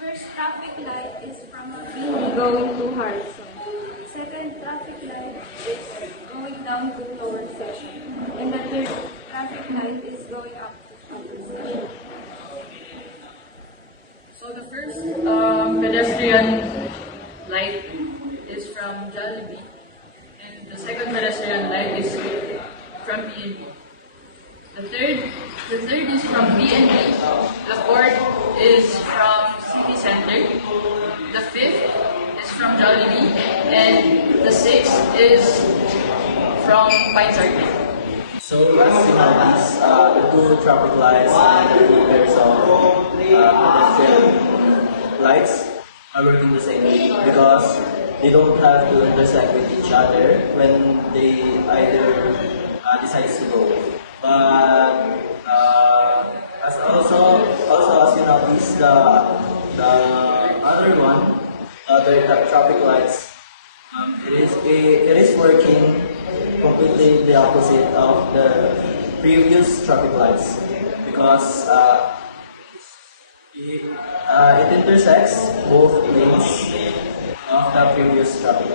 First traffic light is from Mabini going to Harrison. Second traffic light is going down to lower section. And the third traffic light is going up to upper section. So the first pedestrian light is from Jollibee, and the second pedestrian light is from PNP. The third is from BNP. The fourth is from City Center. The fifth is from Jollibee, and the sixth is from Pine Circle. So as you know, these the two traffic lights and the two pairs of pedestrian lights are working the same way because they don't have to intersect with each other when they either decides to go. But as also as you notice, the other one, the traffic lights, it is working completely the opposite of the previous traffic lights because it intersects both lanes of the previous traffic